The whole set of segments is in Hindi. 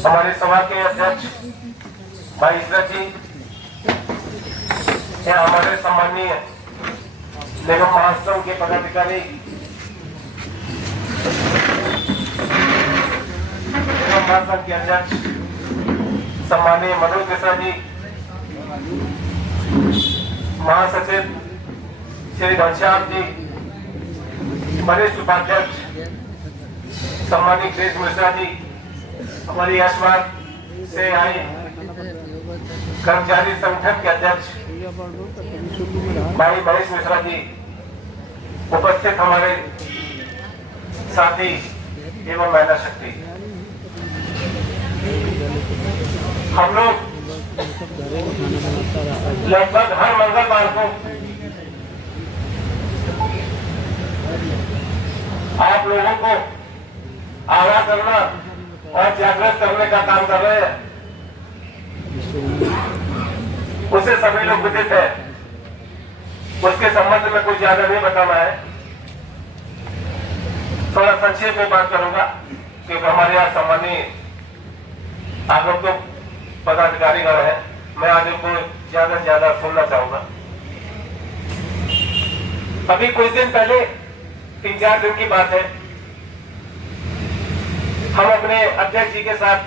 हमारे सभा के अध्यक्ष भाई इजरत जी, या हमारे सम्मानीय निगम महासंघ के पदाधिकारी, निगम महासंघ के अध्यक्ष सम्मानीय मनोज मिश्रा जी, महासचिव श्री घनश्याम जी, वरिष्ठ उपाध्यक्ष सम्मानित कृष्ण मिश्रा जी, हमारी यशवाद से आए कर्मचारी संगठन के अध्यक्ष भाई महेश मिश्रा जी, उपस्थित हमारे साथी एवं महिला शक्ति, हम लोग लगभग हर मंगलवार को आप लोगों को आगाह करना और जागृत करने का काम कर रहे हैं। उसे सभी लोग विदित है, उसके संबंध में कुछ ज्यादा नहीं बताना है। थोड़ा संक्षेप में बात करूंगा क्योंकि हमारे यहाँ सम्मानीय आगम तो पदाधिकारीगण है, मैं आज उनको ज्यादा से ज्यादा सुनना चाहूंगा। अभी कुछ दिन पहले 3-4 दिन की बात है, हम अपने अध्यक्ष जी के साथ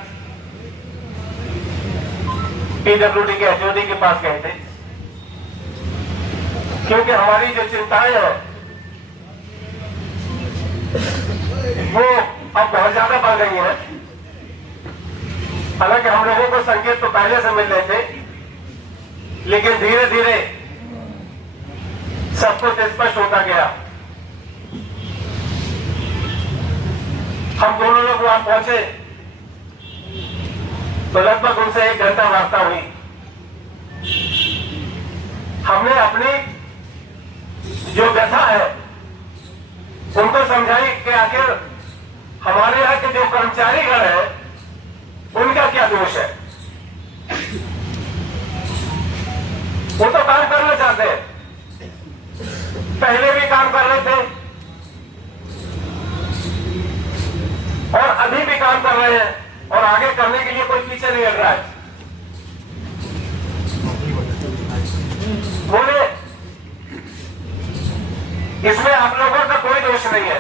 पीडब्ल्यूडी के एचओडी के पास गए थे, क्योंकि हमारी जो चिंताएं हैं वो अब बहुत ज्यादा बढ़ गई हैं। हालांकि हम लोगों को संकेत तो पहले से मिल रहे थे, लेकिन धीरे धीरे सब कुछ स्पष्ट होता गया। हम दोनों लोग वहां पहुंचे तो लगभग उनसे 1 घंटा वार्ता हुई। हमने अपनी जो व्यथा है उनको समझाई कि आखिर हमारे यहाँ के जो कर्मचारीगण हैं उनका क्या दोष है। वो तो काम करना चाहते हैं, पहले भी काम कर रहे थे और अभी भी काम कर रहे हैं, और आगे करने के लिए कोई पीछे नहीं हट रहा है। बोले इसमें आप लोगों का कोई दोष नहीं है,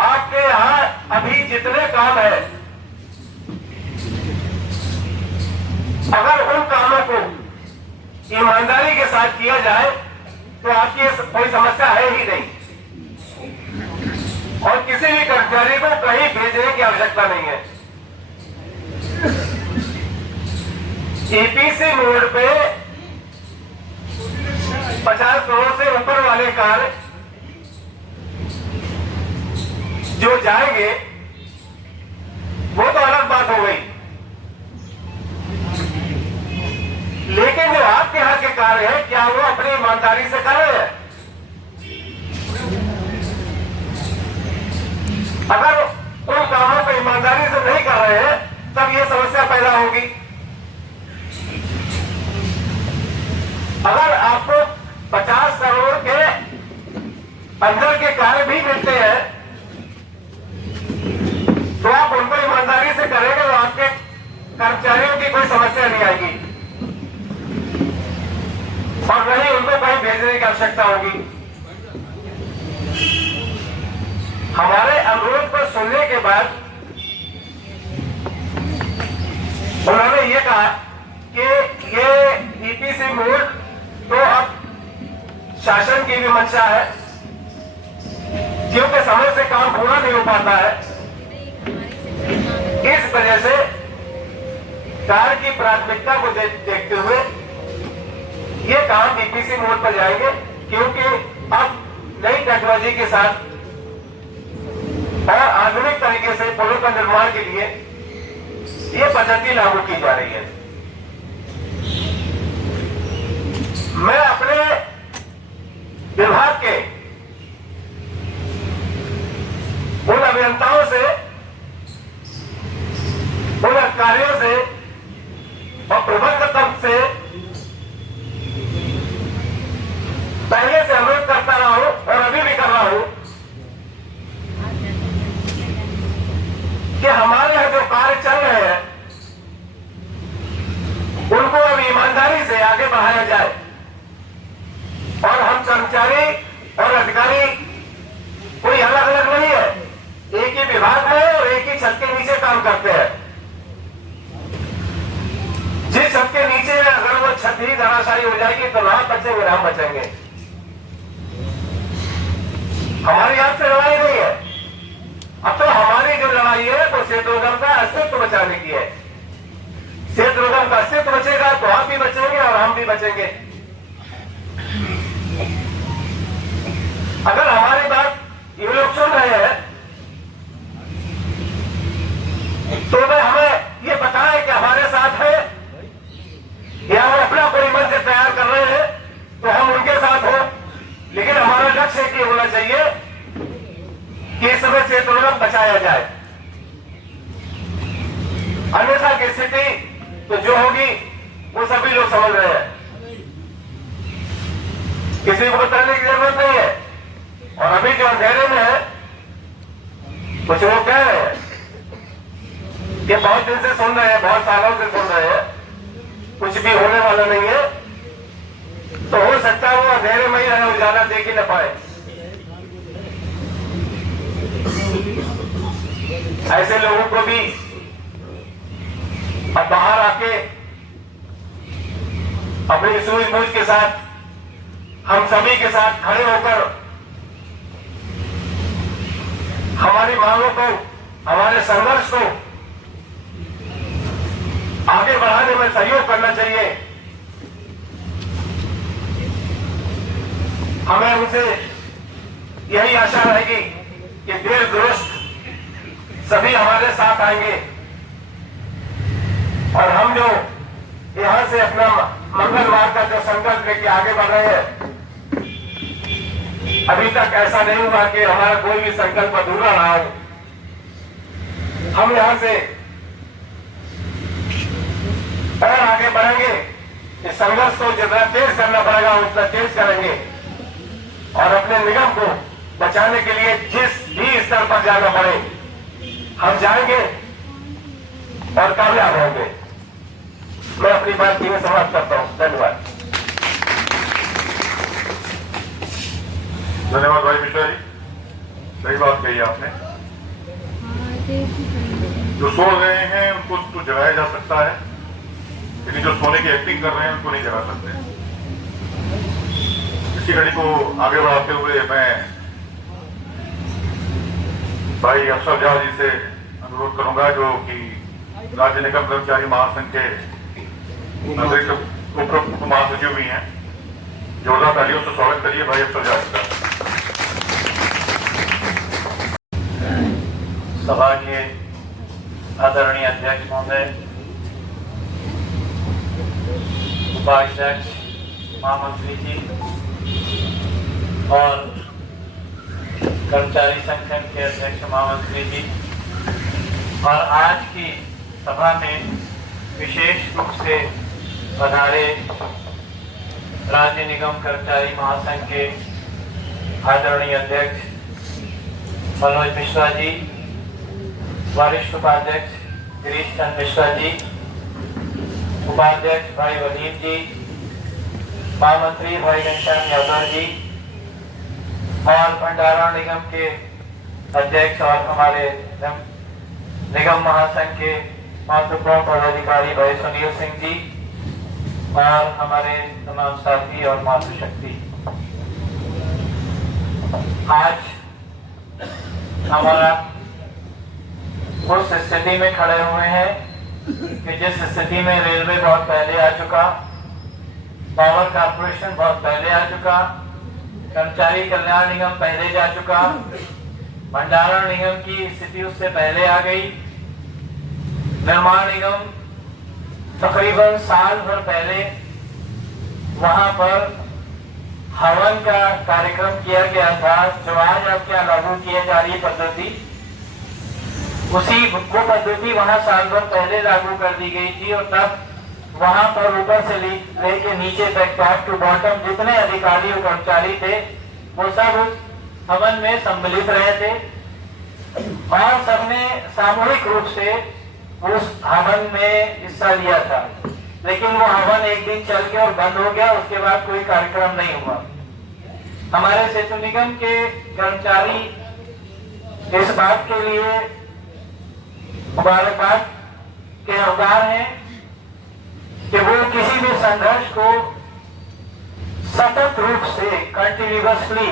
आपके यहां अभी जितने काम है अगर उन कामों को ईमानदारी के साथ किया जाए तो आपकी कोई समस्या है ही नहीं, और किसी भी कर्मचारी को कहीं भेजने की आवश्यकता नहीं है। ईपीसी मोड पे 50 करोड़ से ऊपर वाले कार्य जो जाएंगे वो तो अलग बात हो गई, लेकिन जो आपके यहां के कार्य है क्या वो अपनी ईमानदारी से कर रहे हैं? अगर उन कामों को ईमानदारी से नहीं कर रहे हैं तब ये समस्या पैदा होगी। अगर आपको 50 करोड़ के अंदर के कार्य भी मिलते हैं तो आप उनको ईमानदारी से करेंगे तो आपके कर्मचारियों की कोई समस्या नहीं आएगी और नहीं उनको कहीं भेजने की आवश्यकता होगी। हमारे अनुरोध को सुनने के बाद उन्होंने ये कहा कि ये ईपीसी मोड तो अब शासन की भी मंशा है, क्योंकि समय से काम पूरा नहीं हो पाता है। इस वजह से कार्य की प्राथमिकता को देखते हुए ये काम ईपीसी मोड पर जाएंगे, क्योंकि अब नई टेक्नोलॉजी के साथ और आधुनिक तरीके से पुलों का निर्माण के लिए ये पद्धति लागू की जा रही है। मैं अपने विभाग के उन अभियंताओं से, उन अधिकारियों से और प्रबंधक से पहले से अनुरोध करता रहा हूं और अभी भी कर रहा हूं धराशायी हो जाएगी तो ना बचेंगे ना हम बचेंगे। हमारी आपसे लड़ाई नहीं है, अब तो हमारी जो लड़ाई है वो सेतु निगम का अस्तित्व बचाने की है। सेतु निगम का अस्तित्व बचेगा तो आप भी बचेंगे और हम भी बचेंगे। अगर हमारी बात ये लोग सुन रहे हैं तो वे हमें ये बताएं कि हमारे साथ है या वो अपना कोई मंच तैयार कर रहे हैं तो हम उनके साथ हो, लेकिन हमारा लक्ष्य ये होना चाहिए कि इस समय सेतु निगम बचाया जाए। अन्यथा की स्थिति तो जो होगी वो सभी लोग समझ रहे हैं, किसी को बताने की जरूरत नहीं है। और अभी जो अंधेरे में है कुछ लोग कह रहे हैं कि बहुत दिन से सुन रहे हैं, बहुत सालों से सुन रहे हैं, कुछ भी होने वाला नहीं है, तो हो सकता है वो अंधेरे में ही रहे, उजाला देख ही न पाए। ऐसे लोगों को भी अब बाहर आके अपनी सूझबूझ के साथ हम सभी के साथ खड़े होकर हमारी मांगों को, हमारे संघर्ष को आगे बढ़ाने में सहयोग करना चाहिए। हमें उनसे यही आशा रहेगी कि देर दुरुस्त सभी हमारे साथ आएंगे और हम जो यहां से अपना मंगलवार का जो संकल्प लेके आगे बढ़ रहे हैं, अभी तक ऐसा नहीं हुआ कि हमारा कोई भी संकल्प अधूरा रहा हो। हम यहां से और आगे बढ़ेंगे, इस संघर्ष को जितना तेज करना पड़ेगा उतना तेज करेंगे और अपने निगम को बचाने के लिए जिस भी स्तर पर जाना पड़े हम जाएंगे और कामयाब होंगे। मैं अपनी बात यही समाप्त करता हूं। धन्यवाद। धन्यवाद भाई मिश्रा जी, सही बात कही आपने। जो सो रहे हैं उनको तो जगाया जा सकता है, लेकिन जो सोने की एक्टिंग कर रहे हैं उनको नहीं जगा सकते। इसी घड़ी को आगे बढ़ाते हुए मैं भाई अफसर झा जी से अनुरोध करूंगा, जो कि राज्य निगम कर्मचारी महासंघ के अतिरिक्त उप महासचिव भी हैं। जोरदार तालियों से स्वागत करिए भाई अफसर झा जी का। सभा के आदरणीय अध्यक्ष महोदय, उपाध्यक्ष महामंत्री जी और कर्मचारी संगठन के अध्यक्ष महामंत्री जी, और आज की सभा में विशेष रूप से पधारे राज्य निगम कर्मचारी महासंघ के आदरणीय अध्यक्ष मनोज मिश्रा जी, वरिष्ठ उपाध्यक्ष गिरीश चंद मिश्रा जी, उपाध्यक्ष भाई वलीद जी, महामंत्री भाई घनश्याम यादव जी और भंडारण निगम के अध्यक्ष और हमारे निगम महासंघ के महत्वपूर्ण पदाधिकारी भाई सुनील सिंह जी और हमारे तमाम साथी और मातृशक्ति, आज हमारा उस स्थिति में खड़े हुए हैं कि जिस स्थिति में रेलवे बहुत पहले आ चुका, पावर कॉर्पोरेशन बहुत पहले आ चुका, कर्मचारी कल्याण निगम पहले जा चुका, भंडारण निगम की स्थिति उससे पहले आ गई, निर्माण निगम तकरीबन साल भर पहले वहां पर हवन का कार्यक्रम किया गया था, जो आज अब क्या लागू किया जा रही पद्धति, उसी वो पद्धति वहां साल भर पहले लागू कर दी गई थी। और तब वहां पर ऊपर से लेके नीचे तक टॉप टू बॉटम जितने अधिकारी और कर्मचारी थे वो सब उस हवन में सम्मिलित रहे थे और सबने सामूहिक रूप से उस हवन में हिस्सा लिया था। लेकिन वो हवन एक दिन चल के और बंद हो गया, उसके बाद कोई कार्यक्रम नहीं हुआ। हमारे सेतु निगम के कर्मचारी इस बात के लिए मुबारकबाद के हकदार हैं कि वो किसी भी संघर्ष को सतत रूप से कंटिन्यूअसली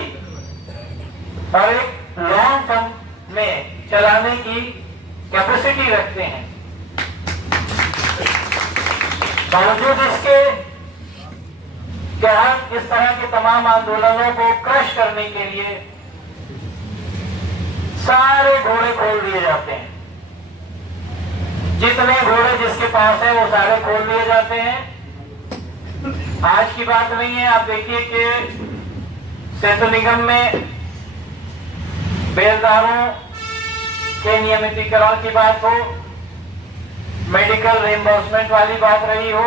और एक लॉन्ग टर्म में चलाने की कैपेसिटी रखते हैं। बावजूद इसके कि हम इस तरह के तमाम आंदोलनों को क्रश करने के लिए सारे घोड़े खोल दिए जाते हैं। जितने घोड़े जिसके पास है वो सारे खोल दिए जाते हैं। आज की बात नहीं है, आप देखिए कि सेतु निगम में बेलदारों के नियमितीकरण की बात हो, मेडिकल रिइंबर्समेंट वाली बात रही हो,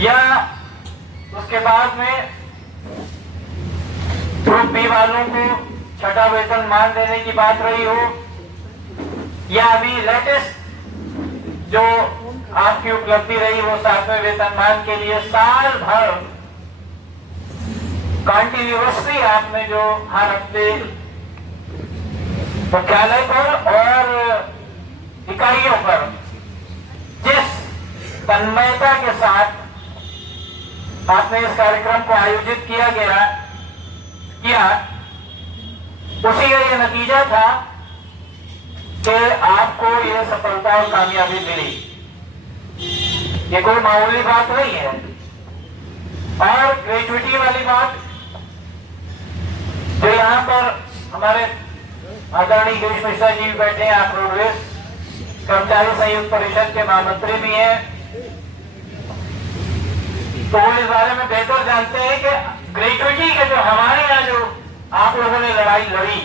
या उसके बाद में ग्रुप बी वालों को छठा वेतन मान देने की बात रही हो, या अभी लेटेस्ट जो आपकी उपलब्धि रही वो 7वें वेतनमान के लिए साल भर कंटिन्यूअसली आपने जो हर हफ्ते मुख्यालय पर और इकाइयों पर जिस तन्मयता के साथ आपने इस कार्यक्रम को आयोजित किया उसी का ये नतीजा था कि आपको ये सफलता और कामयाबी मिली। ये कोई मामूली बात नहीं है। और ग्रेजुएटी वाली बात जो यहाँ पर हमारे आदरणीय गिरीश मिश्रा जी बैठे हैं, आप रोडवेज कर्मचारी संयुक्त परिषद के महामंत्री भी हैं, तो वो इस बारे में बेहतर जानते हैं कि ग्रेजुएटी के जो हमारे यहाँ जो आप लोगों ने लड़ाई लड़ी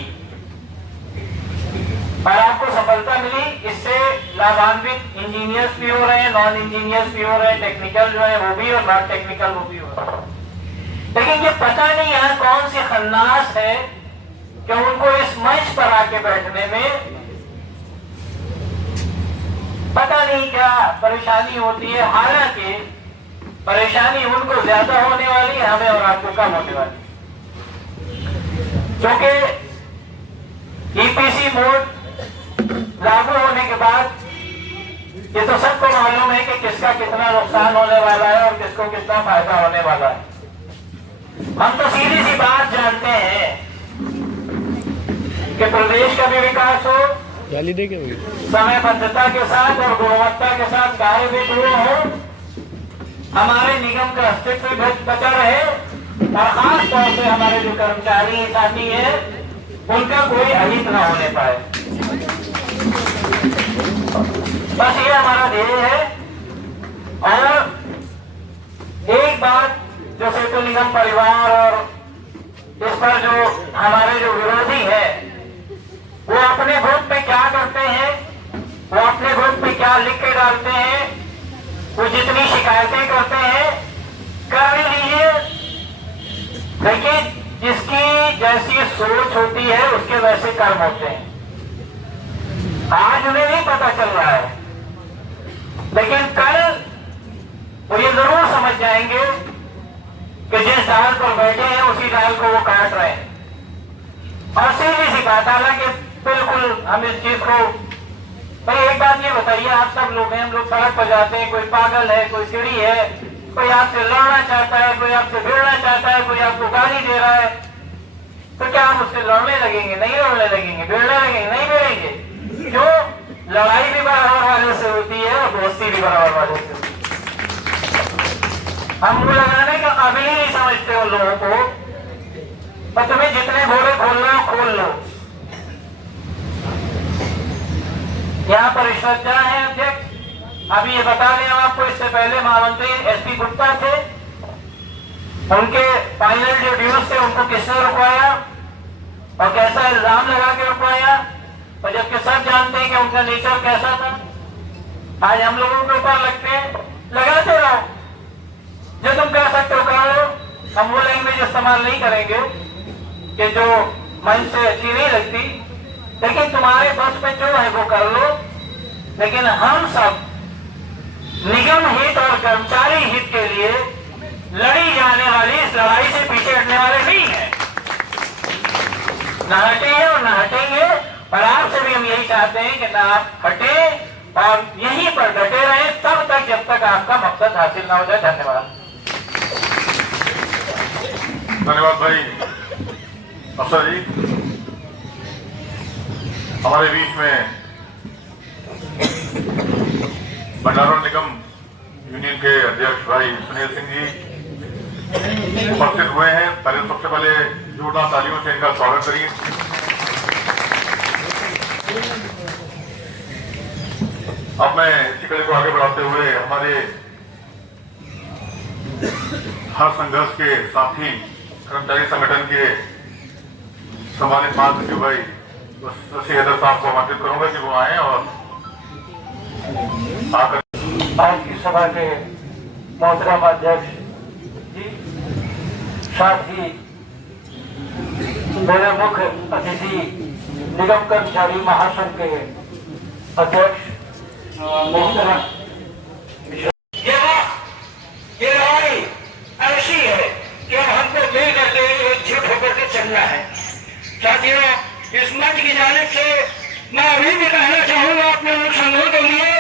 और आपको सफलता मिली, इससे लाभान्वित इंजीनियर्स भी हो रहे हैं, नॉन इंजीनियर्स भी हो रहे हैं, टेक्निकल जो है वो भी और नॉन टेक्निकल वो भी हो रहे हैं। लेकिन ये पता नहीं यहाँ कौन सी खन्नास है कि उनको इस मंच पर आके बैठने में पता नहीं क्या परेशानी होती है। हालांकि परेशानी उनको ज्यादा होने वाली है, हमें और आपको कम होने वाली है, क्योंकि ईपीसी मोड लागू होने के बाद ये तो सबको मालूम है कि किसका कितना नुकसान होने वाला है और किसको कितना फायदा होने वाला है। हम तो सीधी सी बात जानते हैं कि प्रदेश का भी विकास हो, समयबद्धता के साथ और गुणवत्ता के साथ कार्य भी पूर्ण हो, हमारे निगम का अस्तित्व बचा रहे और खास तौर से हमारे जो कर्मचारी साथी हैं उनका कोई अहित न होने पाए। बस ये हमारा ध्येय है। और एक बात जो सेतु निगम परिवार और इस पर जो हमारे जो विरोधी है वो अपने ग्रुप पे क्या करते हैं, वो अपने ग्रुप पे क्या लिख के डालते हैं, वो जितनी शिकायतें करते हैं कर लीजिए, लेकिन जिसकी जैसी सोच होती है उसके वैसे कर्म होते हैं। आज उन्हें नहीं पता चल रहा है, लेकिन कल वो ये जरूर समझ जाएंगे कि जिस डाल पर बैठे हैं उसी डाल को वो काट रहे हैं। और सीधी सी बात, हालांकि बिल्कुल हम इस चीज को, भाई एक बात ये बताइए, आप सब लोग हैं, हम लोग सड़क पर जाते हैं, कोई पागल है, कोई सीढ़ी है, कोई आपसे लड़ना चाहता है, कोई आपसे भिड़ना चाहता है, कोई आपको गाली दे रहा है, तो क्या हम उससे लड़ने लगेंगे? नहीं लड़ने लगेंगे। भिड़ने लगेंगे? नहीं भिड़ेंगे। क्यों? लड़ाई भी बराबर वाले से होती है और दोस्ती भी बराबर वाले से होती है। हम वो लगाने का काबिल ही नहीं समझते उन लोगों को। पर तुम्हें जितने घोड़े खोलना हो खोल लो। यहाँ पर रिश्वत क्या है अध्यक्ष? अभी ये बता दें आपको, इससे पहले महामंत्री एसपी गुप्ता थे, उनके फाइनल जो ड्यूज थे उनको किसने रुकवाया और कैसा इल्जाम लगा के रुकवाया, और जबकि सब जानते हैं कि उनका नेचर कैसा था। आज हम लोगों के ऊपर लगते हैं, लगाते रहो, जो तुम कर सकते हो कर लो। हम वो लैंग्वेज इस्तेमाल नहीं करेंगे कि जो मन से अच्छी नहीं लगती, लेकिन तुम्हारे बस में जो है वो कर लो। लेकिन हम सब निगम हित और कर्मचारी हित के लिए लड़ी जाने वाली इस लड़ाई से पीछे हटने वाले नहीं है। न हटेंगे और न हटेंगे, और आपसे भी हम यही चाहते हैं कि ना आप हटे और यहीं पर डटे रहें तब तक जब तक आपका मकसद हासिल ना हो जाए। धन्यवाद। धन्यवाद भाई अफसर जी। हमारे बीच में भंडारण निगम यूनियन के अध्यक्ष भाई सुनील सिंह जी उपस्थित हुए हैं। पहले सबसे पहले जोरदार तालियों से इनका स्वागत करिए। अब मैं इसी कड़ी को आगे बढ़ाते हुए हमारे हर संघर्ष के साथी कर्मचारी संगठन के सम्मानित महासचिव भाई शशि हैदर साहब को आमंत्रित करूंगा कि वो आए और आकर आज की सभा के मोहतरम अध्यक्ष जी, साथ ही मेरे मुख्य अतिथि निगम कर्मचारी महासंघ के अध्यक्ष मोहतरम, ये लड़ाई ऐसी है कि हमको मिल करके एकजुट होकर के चलना है। साथियों, इस मंच की जानिब से मैं अभी भी कहना चाहूंगा अपने उन संघों के लिए,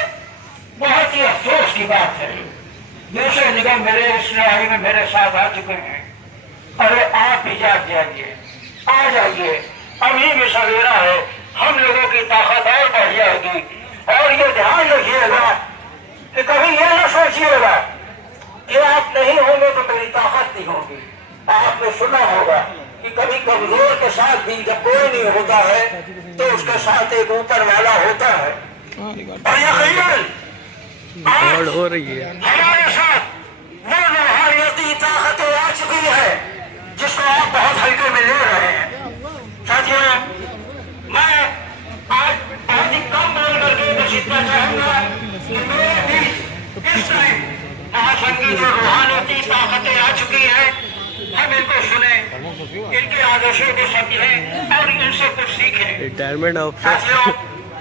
बहुत ही अफसोस की बात है दूसरे निगम मेरे इस लड़ाई में मेरे साथ आ चुके हैं। अरे आप भी जाग जाइए, आ जाइए, अभी भी सवेरा है, हम लोगों की ताकत और बढ़ जाएगी। और ये ध्यान रखिएगा कि कभी ये न सोचिएगा कि आप नहीं होंगे तो मेरी ताकत नहीं होगी। आपने सुना होगा कि कभी कमजोर के साथ भी जब कोई नहीं होता है तो उसके साथ एक ऊपर वाला होता है। और यकीनन आज हो रही है हमारे साथ वो रूहानियती ताकतें आ चुकी है जिसको आप बहुत हल्के में ले रहे हैं। साथियों, मैं आज बहुत ही कम बोल करके बस इतना चाहूंगा कि मेरे बीच इस टाइम महासंघ की जो रूहानियती ताकतें आ चुकी है, हम इनको सुने, इनके आदर्शों को समझें और इनसे कुछ सीखें। रिटायरमेंट ऑफिसर साथियों,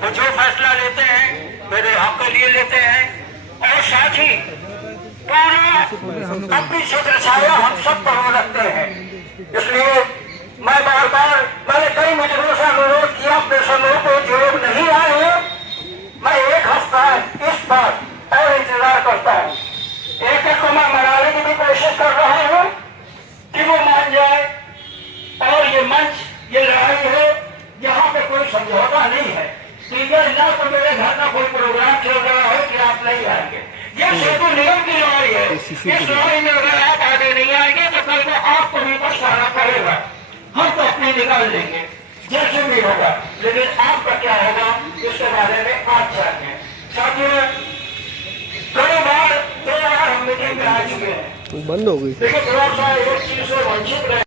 वो जो फैसला लेते हैं मेरे हक के लिए लेते हैं और साथ ही पूरा अपनी छत्र छाया हम सब पर वो रखते हैं। इसलिए मैं बार बार मैंने कई मीटिंगों से अनुरोध किया अपने समूह को जो लोग नहीं आए हैं, मैं एक हफ्ता इस बार और इंतजार करता हूँ। एक को मैं मनाने की भी कोशिश कर रहा हूँ कि वो मान जाए। और ये मंच, ये लड़ाई है यहाँ पे कोई समझौता नहीं है कि ये ना तो मेरे घर का कोई प्रोग्राम चल रहा है कि आप नहीं आएंगे। ये सेतु निगम की लड़ाई है। इस लड़ाई में अगर आप आगे नहीं आएंगे तो कल को आपको भी पछताना पड़ेगा। हम तो अपनी निकाल लेंगे जैसे भी होगा, लेकिन आपका क्या होगा इसके बारे में आप जानिए। साथियों, कई बार हम मीटिंग में आ चुके हैं, बंद हो गई। लेकिन थोड़ा सा एक चीज से वंचित रहे